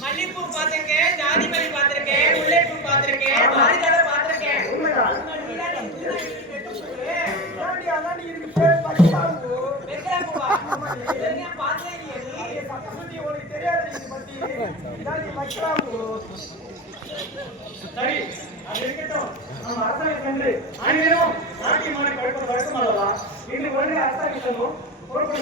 மல்லிப்பூ பாத்திருக்கேன், ஜாதி மல்லி பாத்திருக்கேன், முல்லைப்பூ பாத்திருக்கேன், மாரிதழை பாத்திருக்கேன். சரி, அது இருக்கட்டும். நம்ம அரசாங்க சென்று அனைவரும் நாட்டிய மாறி படிப்பது வழக்கம் அல்லவா? இன்று உடனே அரசாங்க செல்வோம். பொறுப்பு